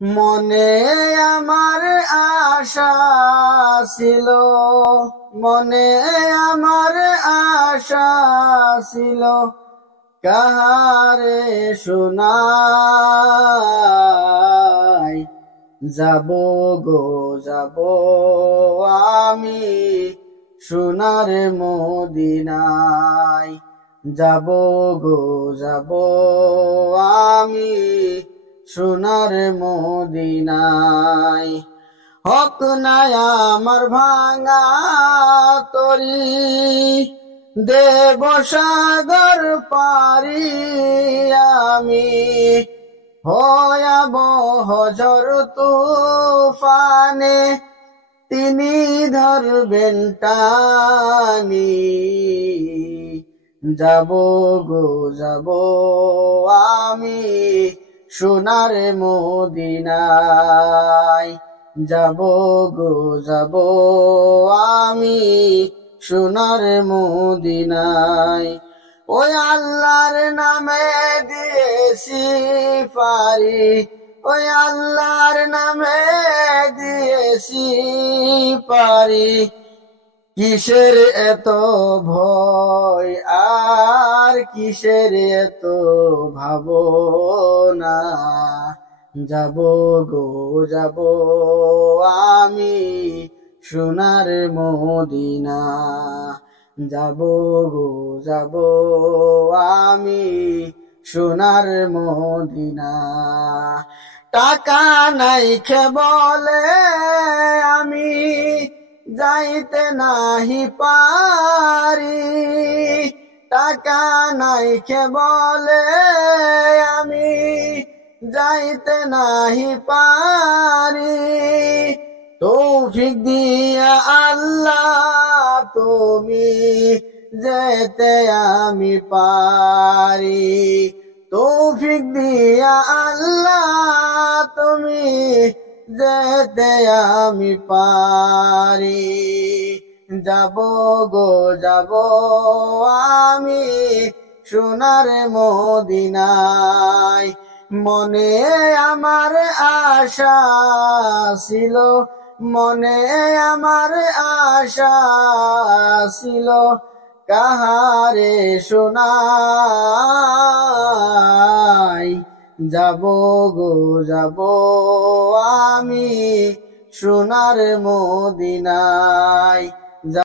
মনে আমার আশা ছিল, মনে আমার আশা ছিল, কাহারে শোনাই। যাব গো যাব আমি সোনার মদিনায়, যাব গো যাব আমি সোনার মদিনায়। হক নাই আমার ভাঙা তরি, দেব সাগর পারি আমি, ভয়াবহ ঝড় তুফানে তিনি ধরবেন টানি। যাব গো যাব আমি সোনার মদিনায়, যাব গো যাব আমি সোনার মদিনায়। ওই আল্লাহর নামে দিয়েছি পারি, ওই আল্লাহর নামে দিয়েছি পারি। কিসের এত ভয় আর কিসের এত ভাবনা, যাব গো যাব আমি সোনার মদিনা, যাব গো যাব আমি সোনার মদিনা। টাকা নাই বলে আমি যাইতে নাহি পারি, টাকা নাই বলে আমি যাইতে নাহি পারি। তৌফিক দিয়া আল্লাহ তুমি যেতে আমি পারি, তৌফিক দিয়া আল্লাহ তুমি যেতে আমি পারি। যাব গো যাব আমি সোনার মদিনায়। মনে আমার আশা ছিল, মনে আমার আশা ছিল, কাহারে শোনাই। যাব গো যাব আমি সোনার মদিনায়।